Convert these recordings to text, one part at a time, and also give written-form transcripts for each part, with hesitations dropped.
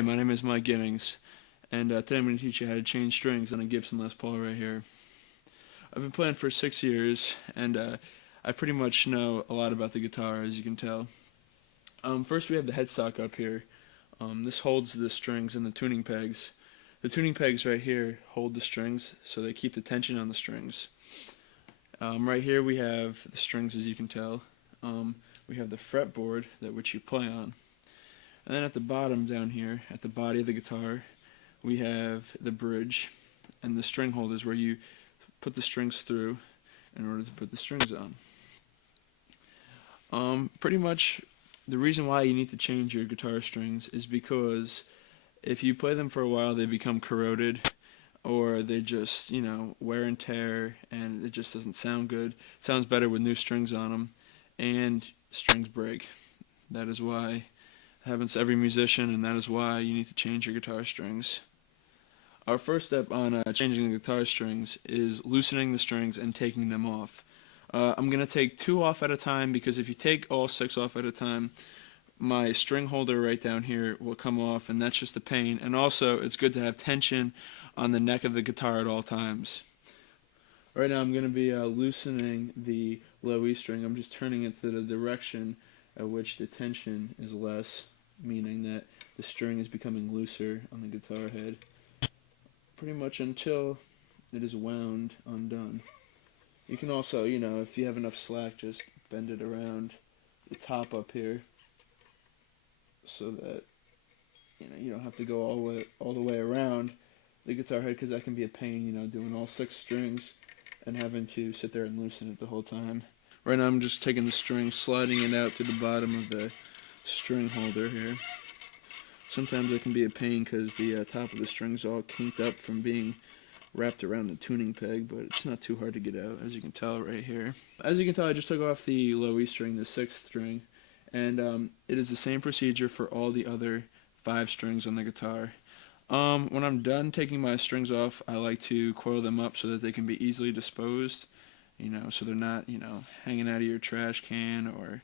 Hey, my name is Mike Ginnings, and today I'm going to teach you how to change strings on a Gibson Les Paul right here. I've been playing for 6 years, and I pretty much know a lot about the guitar, as you can tell. First we have the headstock up here. This holds the strings and the tuning pegs. The tuning pegs right here hold the strings, so they keep the tension on the strings. Right here we have the strings, as you can tell. We have the fretboard that which you play on. And then at the bottom down here, at the body of the guitar, we have the bridge and the string holders where you put the strings through in order to put the strings on. Pretty much the reason why you need to change your guitar strings is because if you play them for a while, they become corroded, or they just, wear and tear, and it just doesn't sound good. It sounds better with new strings on them, and strings break. That is why it happens to every musician, and that is why you need to change your guitar strings. Our first step on changing the guitar strings is loosening the strings and taking them off. I'm going to take 2 off at a time, because if you take all 6 off at a time, my string holder right down here will come off, and that's just a pain. And also, it's good to have tension on the neck of the guitar at all times. Right now I'm going to be loosening the low E string. I'm just turning it to the direction at which the tension is less, meaning that the string is becoming looser on the guitar head, pretty much until it is wound undone. You can also, if you have enough slack, just bend it around the top up here so that you don't have to go all the way around the guitar head, because that can be a pain, doing all 6 strings and having to sit there and loosen it the whole time. Right now I'm just taking the string, sliding it out to the bottom of the string holder here. Sometimes it can be a pain because the top of the string's all kinked up from being wrapped around the tuning peg, but it's not too hard to get out, as you can tell right here. As you can tell, I just took off the low E string, the 6th string, and it is the same procedure for all the other 5 strings on the guitar. When I'm done taking my strings off, I like to coil them up so that they can be easily disposed, so they're not, hanging out of your trash can, or,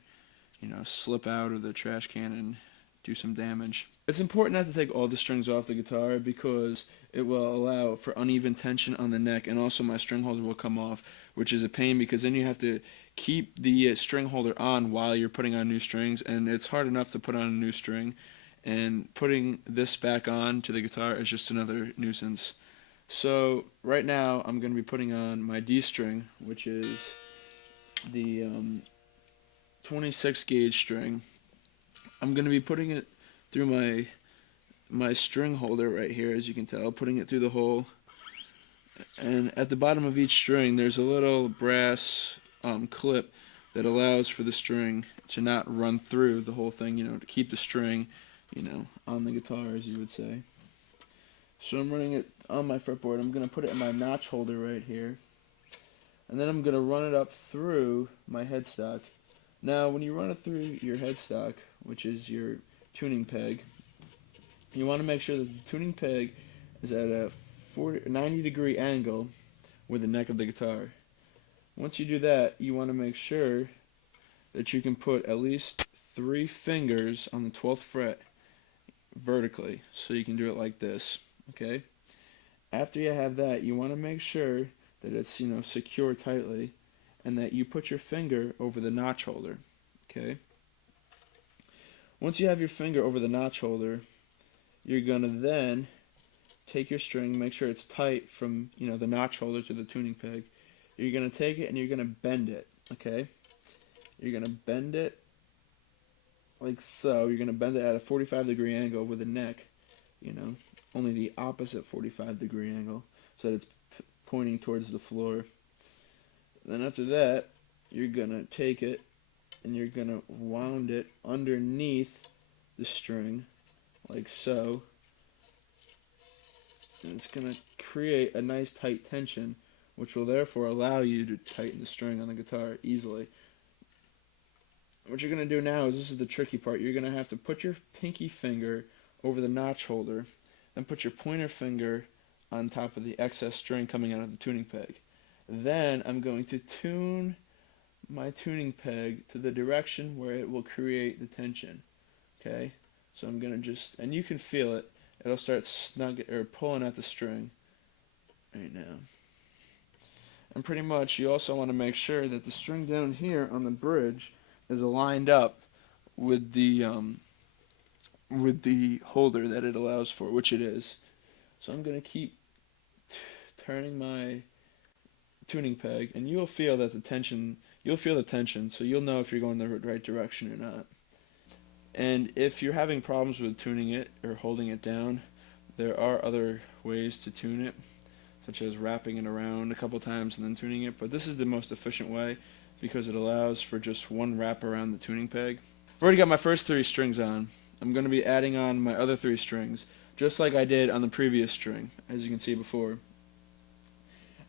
slip out of the trash can and do some damage. It's important not to take all the strings off the guitar, because it will allow for uneven tension on the neck, and also my string holder will come off, which is a pain, because then you have to keep the string holder on while you're putting on new strings, and it's hard enough to put on a new string, and putting this back on to the guitar is just another nuisance. So right now I'm going to be putting on my D string, which is the 26 gauge string. I'm going to be putting it through my string holder right here, as you can tell, putting it through the hole. And at the bottom of each string there's a little brass clip that allows for the string to not run through the whole thing, to keep the string, on the guitar, as you would say. So I'm running it on my fretboard. I'm going to put it in my notch holder right here, and then I'm going to run it up through my headstock. Now when you run it through your headstock, which is your tuning peg, you want to make sure that the tuning peg is at a 90-degree angle with the neck of the guitar. Once you do that, you want to make sure that you can put at least 3 fingers on the 12th fret vertically, so you can do it like this, okay? After you have that, you want to make sure that it's, secure tightly, and that you put your finger over the notch holder, okay? Once you have your finger over the notch holder, you're going to then take your string, make sure it's tight from, the notch holder to the tuning peg. You're going to take it and you're going to bend it, okay? You're going to bend it like so. You're going to bend it at a 45-degree angle with the neck, only the opposite 45-degree angle, so that it's pointing towards the floor. Then after that, you're going to take it and you're going to wound it underneath the string, like so. And it's going to create a nice tight tension, which will therefore allow you to tighten the string on the guitar easily. What you're going to do now is, this is the tricky part, you're going to have to put your pinky finger over the notch holder, then put your pointer finger on top of the excess string coming out of the tuning peg. Then I'm going to tune my tuning peg to the direction where it will create the tension. Okay? So I'm gonna just, and you can feel it. It'll start pulling at the string right now. And pretty much you also want to make sure that the string down here on the bridge is aligned up with the holder that it allows for, which it is. So I'm gonna keep turning my tuning peg, and you'll feel that the tension. You'll feel the tension, so you'll know if you're going the right direction or not. And if you're having problems with tuning it or holding it down, there are other ways to tune it, such as wrapping it around a couple times and then tuning it. But this is the most efficient way because it allows for just one wrap around the tuning peg. I've already got my first 3 strings on. I'm going to be adding on my other 3 strings, just like I did on the previous string, as you can see before.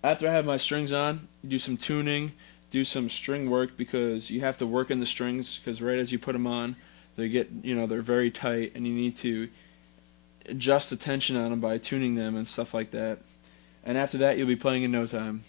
After I have my strings on, do some tuning, do some string work, because you have to work in the strings, because right as you put them on, they're very tight, and you need to adjust the tension on them by tuning them and stuff like that. And after that, you'll be playing in no time.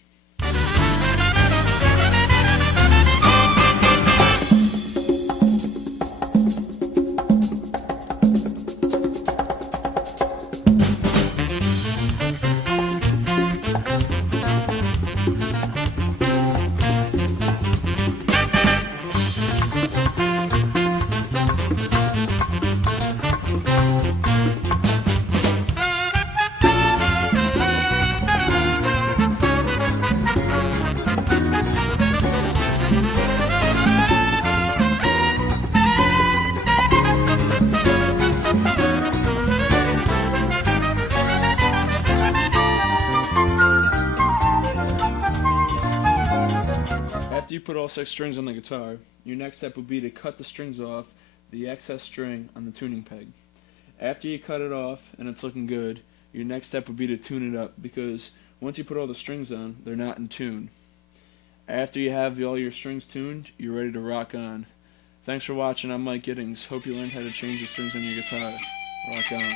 After you put all 6 strings on the guitar, your next step would be to cut the strings off the excess string on the tuning peg. After you cut it off and it's looking good, your next step would be to tune it up, because once you put all the strings on, they're not in tune. After you have all your strings tuned, you're ready to rock on. Thanks for watching. I'm Mike Giddings. Hope you learned how to change the strings on your guitar. Rock on.